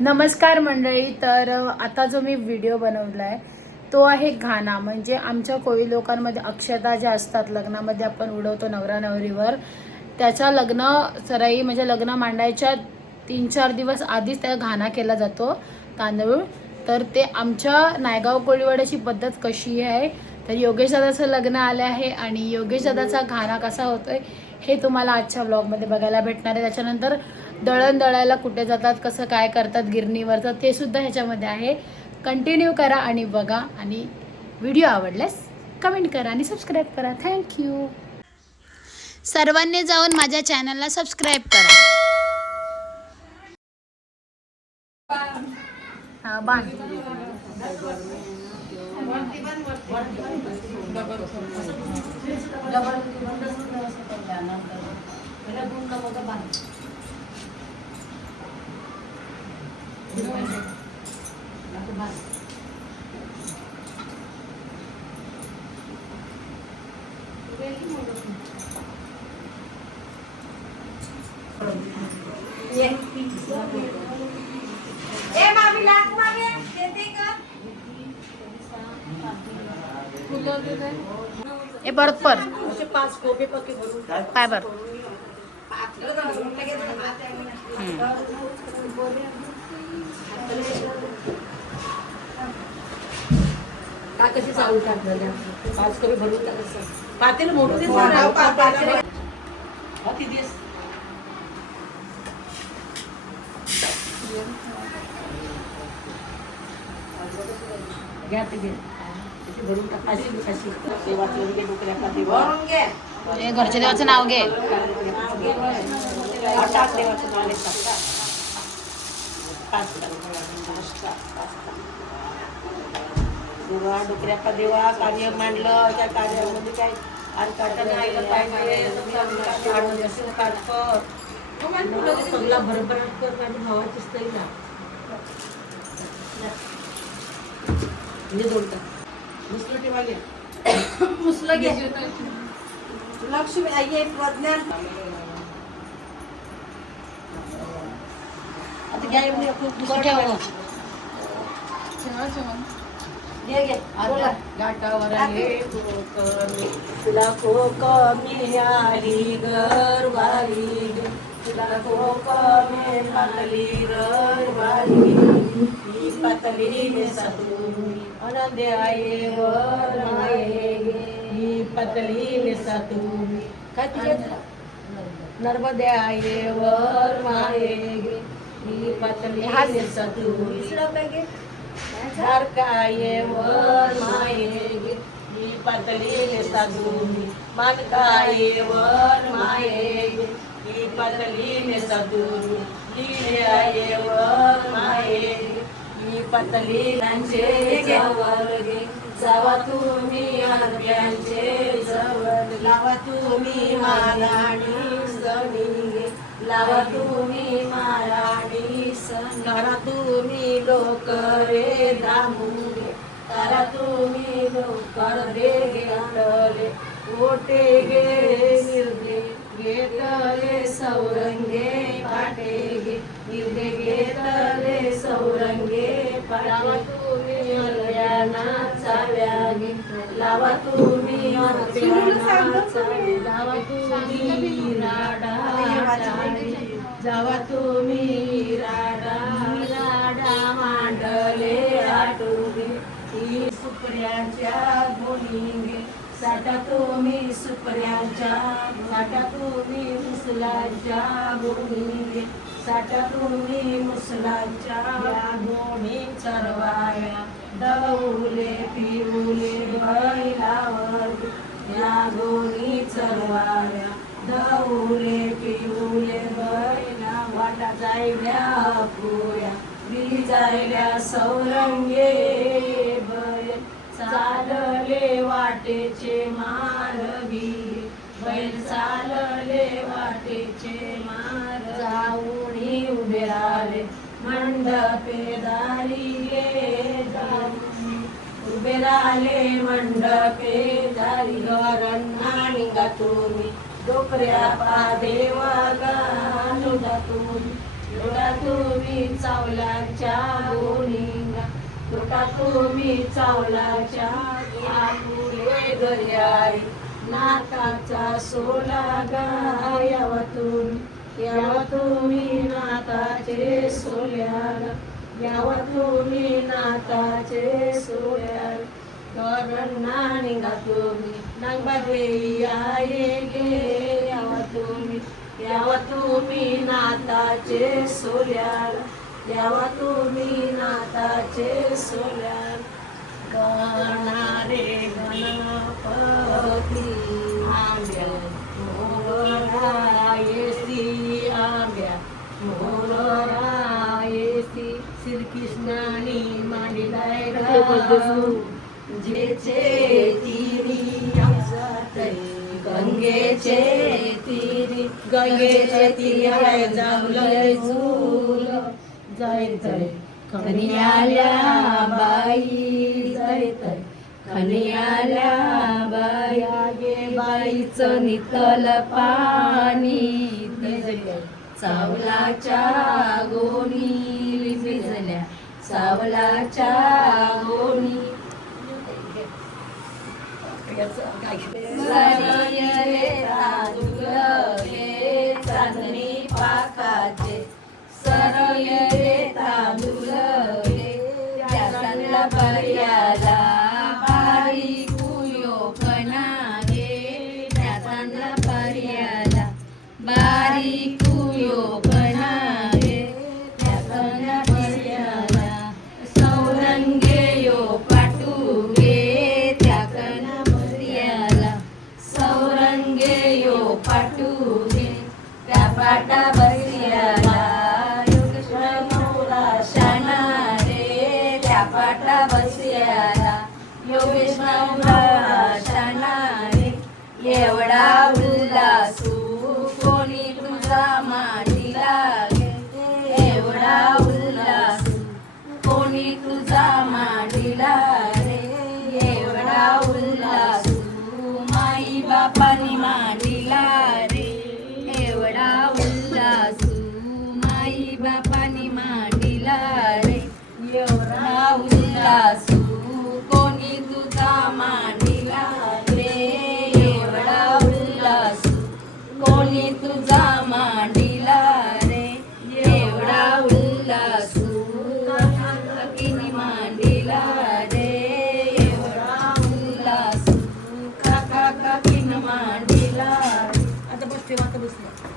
नमस्कार मंडळी. तर आता जो मी व्हिडिओ बनवला आहे तो आहे घाना. म्हणजे आमच्या कोळी लोकांमध्ये अक्षता ज्या असतात लग्नामध्ये आपण उडवतो नवरा नवरीवर, त्याच्या लग्न सराई म्हणजे लग्न मांडायच्या 3-4 दिवस आधीच त्या घाना केला जातो तांदूळ. तर ते आमच्या नायगाव कोळीवाड्याची पद्धत कशी आहे, तर योगेश दादाचं लग्न आले आहे आणि योगेश दादाचा घाना कसा होतोय हे तुम्हाला आजच्या ब्लॉगमध्ये बघायला भेटणार आहे. त्याच्यानंतर दळण दळायला कुठे जातात, कसं काय करतात गिरणीवरचं ते सुद्धा ह्याच्यामध्ये आहे. कंटिन्यू करा आणि बघा, आणि व्हिडिओ आवडल्यास कमेंट करा आणि सबस्क्राईब करा. थँक्यू. सर्वांनी जाऊन माझ्या चॅनलला सबस्क्राईब करा. हा बांध. ए बरोबर काय बर कशी चालू टाकलं 5 कमी भरून टाकायचं पातेल मोठं दे घ्या ते घे भरून टाक. अशी देवाचं घे डोक्याला भरून घे. घरच्या देवाचं नाव घे. टाक देवाचं नाव देवा डोकऱ्यापा देवा कार्य मांडलं त्या कार्यामध्ये काय सगळा भरभराट कर आणि भावाची स्थळी ना मुसलं ठेवा घ्या. मुसलं घ्या. लक्ष्मी आई प्रज्ञान आता घ्या एवढी घाटावर तुला खोक मी आली गरवाली तुला खोक मी पातली गरवाली ही पातली ने सातू आनंदे आये वर माये ही पातली ने सातू काय तुझ्या नर्मदे आये वर माये ही पातली ने सातू काय वर माये ही पातली ने साधू मान काय वर माये ही पातली ने साधू लिहिले आये वर माये ही पातली त्यांचे जवळ गे जावा तुम्ही आरब्यांचे जवळ लावा तुम्ही मालाणी सणी गे लावा तुम्ही मालाणी सण करा तुम्ही लोक रे दामुगे करा तुम्ही लोक रे गेटले ओटे गे निर्दे घेतले सौरंगे पाटे गे निर्दे घेतले सौरंगे पाटे तुम्ही अल्याना चाव्या गे लावा तुम्ही लावा तुम्ही राडा जावा तुम्ही राडा राडा मांडले आटुगे ही सुपऱ्याच्या बोलिंगे साठा तुम्ही सुपऱ्याच्या साठा तुम्ही मुसलाच्या बोलिंगे साठा तुम्ही मुसलाच्या गोणी चरवाया दौले पिवले बैलावर या गोणी चरवाया दौले पिवले बैला वाटा जायल्या पोया दिली जायल्या सौरंगे बैल चालले वाटेचे मार्गी बैल चालले वाटेचे मार्ग जाऊनी उभे राहिले मंडपे दारी उभे राहिले मंडपे दारी गवारांना निघा तुम्ही डोकऱ्या पा देवा गाणू तुम्ही तुटा तुम्ही चावलाच्या गोणीला तुटा तुम्ही चावलाच्या आपुले दर्याई नाताचा सोला गायावा तुम्ही नाताचे सोल्याला यावा तुम्ही नाताचे सोल्याला करणा निघा तुम्ही नांगबाई आहे गे यावा तुम्ही नाताचे सोल्याला यावा तुम्ही नाताचे सोल्याला गणारे गणपती आंब्या मोरायसी आंब्या मोरायसी श्रीकृष्णानी मांडिलाय जेचे तिरी गंगेचे तिरी जाऊलय झूल जायचंय खनियाल्या बाई जायचंय खनियाल्या बाया गे बाईचं नितल पाणी भिजल्या सावलाच्या गोणी भिजल्या सावलाच्या गोणी चांदणी पाकाचे सरये तांदूळ त्या चांदला पर्याला बारी कुयो कणा गे त्या चांदला पर्याला बारी कुयो कणा गे त्या चांदला पर्याला सौरंगे यो पाटू गे त्या कणा पर्याला सौरंगे यो पाटू गे त्या पाटा पर्याला पाटा बसयाला योगेश शानारे एवढा उल्हासू कोणी तुझा मांडीला गे एवढा उल्हासू कोणी तुझा मांडीला रे एवढा उल्हासू माई बापानी मांडीला रे एवढा उल्हासू माई बापानी मांडीला रे एवढा उल्हासू कोणी तुझा मांडीला रे एवढा उल्हासू कोणी तुझा मांडीला रे एवढा उल्हासू काकीनी मांडीला रे एवढा उल्हासू काका काकीन मांडीला आता बसते आता बसते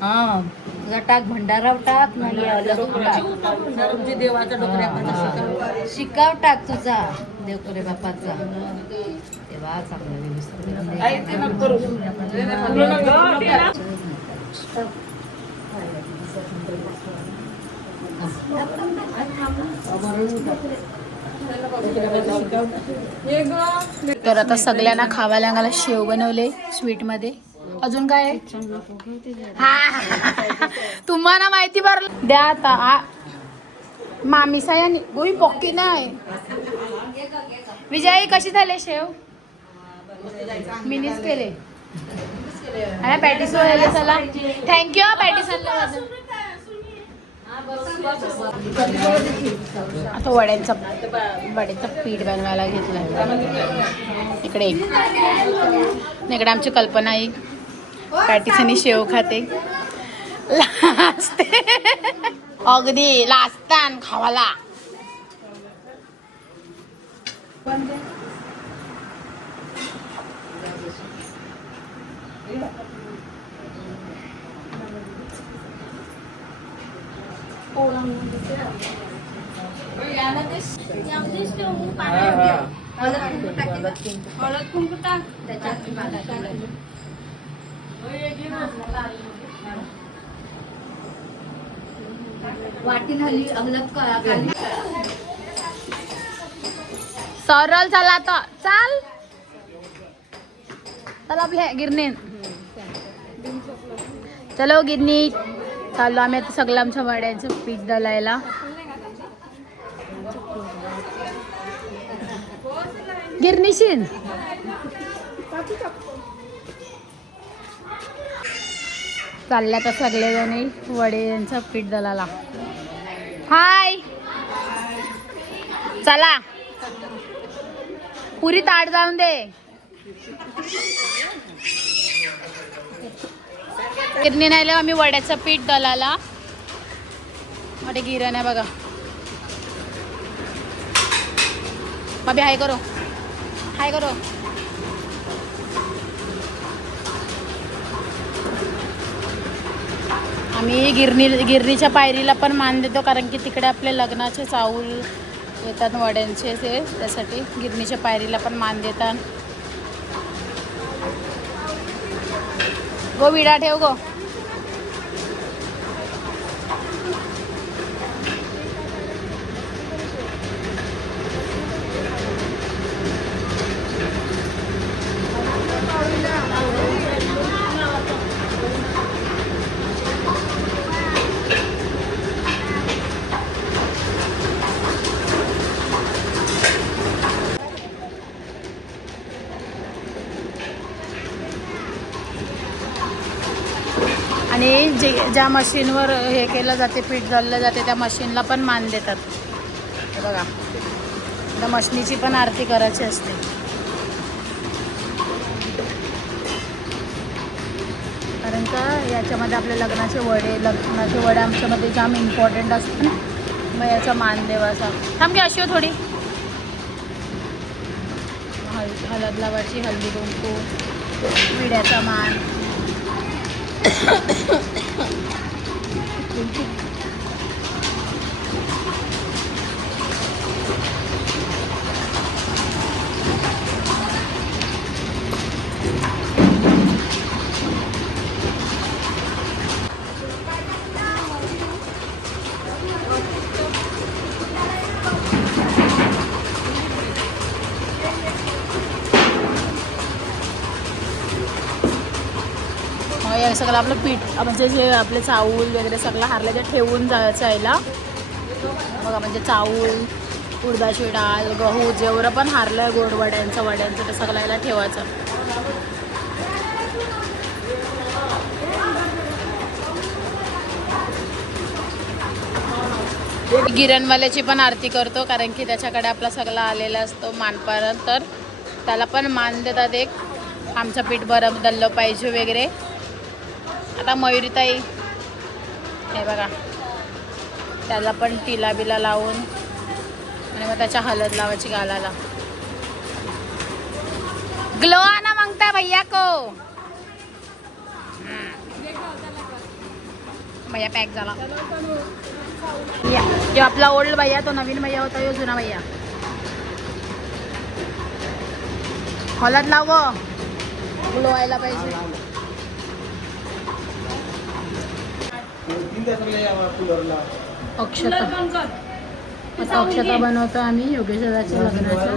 हा तुझा टाक भंडाराव टाक देवाचा डोकऱ्या शिकाव टाक तुझा देवकरे बापाचा तेव्हा तर आता सगळ्यांना खावायला अंगाला शेव बनवले स्वीट मध्ये अजून काय आहे? हा तुम्हाला माहिती भर द्या आता मामी सायानी गोई पक्की नाही विजय कशी झाले शेव मिनीच केले आणि पॅटीस वळले चला थँक्यू पॅटीस आता वड्याचं पीठ बनवायला घेतलं इकडे इकडे आमची कल्पना आहे पॅटीस आणि शेव खाते लाजते अगदी लाजतान खावाला हळद कुंकू टाक त्याच्यात वाटी खाली अगलप खाली सरळ चला आता चाल चला आपल्या गिरणी चलो गिरणी चाललो आम्ही आता सगळं आमच्या वड्यांचं पीठ दळायला गिरणीशीन चालल्या तर सगळेजणी वडे यांचं पीठ दलाला. हाय चला पुरी ताट जाऊन दे. गिरणी नाही आम्ही वड्याचं पीठ दलाला. मध्ये गिरण आहे बघा. बाबी हाय करो हाय करो. आम्ही गिरणीच्या पायरीला पण मान देतो कारण की तिकडे आपले लग्नाचे चाऊल येतात वड्यांचे ते त्यासाठी गिरणीच्या पायरीला पण मान देतात. गो विडा ठेव गो. आणि ज्या मशीनवर हे केलं जाते पीठ दळलं जाते त्या मशीनला पण मान देतात. हे बघा त्या मशनीची पण आरती करायची असते. कारण का याच्यामध्ये आपले लग्नाचे वडे आमच्यामध्ये जाम इम्पॉर्टंट असतात ना. मग याचा मान देवाचा. थांब की अशी थोडी हळद लावायची. हळदी कुंकू विड्याचा मान. हे सगळं आपलं पीठ म्हणजे जे आपले चाऊल वगैरे सगळं हारलं ते ठेवून जायचं यायला बघा. म्हणजे चाऊल उडदाची डाळ गहू जेवढं पण हारलं आहे गोड वड्यांचं ते सगळं यायला ठेवायचं. गिरणवाल्याची पण आरती करतो कारण की त्याच्याकडे आपला सगळा आलेला असतो मानपान. तर त्याला पण मान देतात एक आमचं पीठ बरं दल्लं पाहिजे वगैरे. आता मयुरीताई हे बघा त्याला पण टिला बिला लावून आणि मग त्याच्या हळद लावायची गालाला. ग्लो आना मागता भैया को. भैया पॅक झाला. जो आपला ओल्ड भैया तो नवीन भैया होता यो जुना भैया. हळद लाव ग्लो व्हायला पाहिजे. अक्षता आता अक्षता बनवतो आम्ही योगेश दादाच्या लग्नाचा.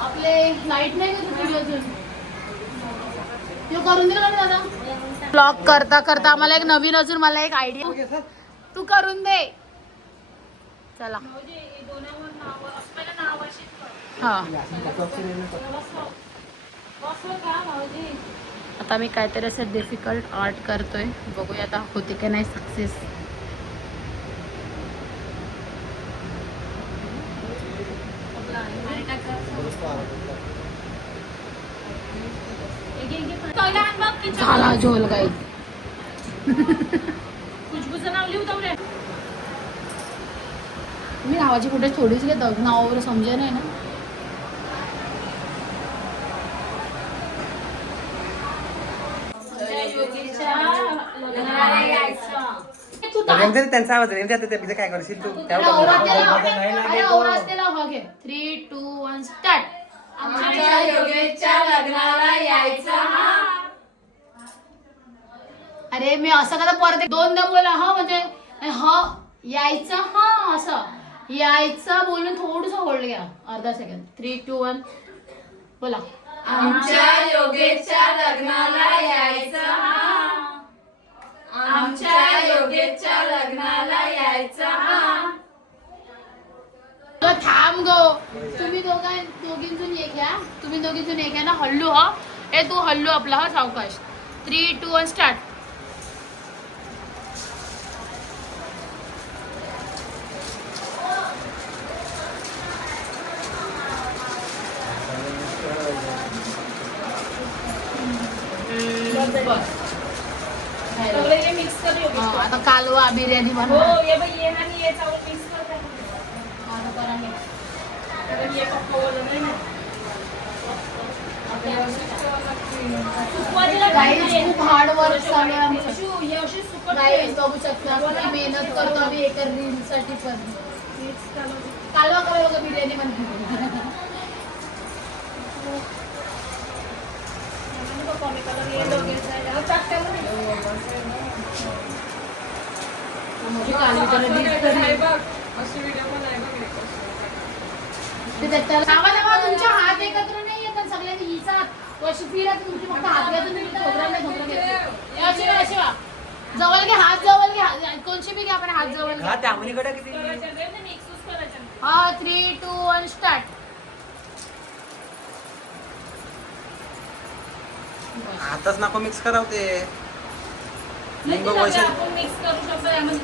आपले लाईट नाही करून दिलं का दादा. ब्लॉग करता करता आम्हाला एक नवीन अजून मला एक आयडिया तू करून दे. चला हा आता मी काहीतरी असं डिफिकल्ट आर्ट करतोय. बघूया आता होते का नाही सक्सेस. झाला झोल गाई. मी नावाची कुठे थोडीच घेत नावावर समजे नाही ना. त्यांचा आवाज काय करशील तू. 3, 2, 1 स्टार्ट. आमच्या योगेशच्या लग्नाला यायचं. अरे मी असं का परत 2दा बोला हा म्हणजे हा यायचं हा असं यायचं बोलून थोडंसं होल्ड घ्या अर्धा सेकंड. 3, 2, 1 बोला. आमच्या योगेशच्या लग्नाला यायचं. आमच्या योगेशच्या लग्नाला यायचं. थांब थांब गो तुम्ही दोघींतून एक घ्या तुम्ही दोघींतून एक घ्या ना हल्लू हा ए तू हल्लू आपला हा सावकाश 3, 2, 1 स्टार्ट सगळे मिक्स करू आता कालवा बिर्याणी हो बनवा ये बाई ये आणि ये चावल मिक्स कर आता करा mix. कारण ये पकवलं नाही ना सुकवायला Guys, लागते. खूप हार्ड वर्क चालू आहे आमचं हे अशी सुकट Guys, बघू शकता किती मेहनत करतो आम्ही एका रील साठी पण कालवा करायला बघा बिर्याणी बनते तुमच्या हात एकत्र नाही येतात सगळ्यांनी हिचा वर्ष फिरा तुमची फक्त हात घ्या तुम्ही प्रोग्राम अशी वा जवळ घ्या हात जवळ घ्या कोणची बी घ्या आपण हात जवळ घ्या हा त्यामुळेकडे किती हा 3, 2, 1 स्टार्ट आताच नको मिक्स करावते आपण मिक्स करू शकतो यामध्ये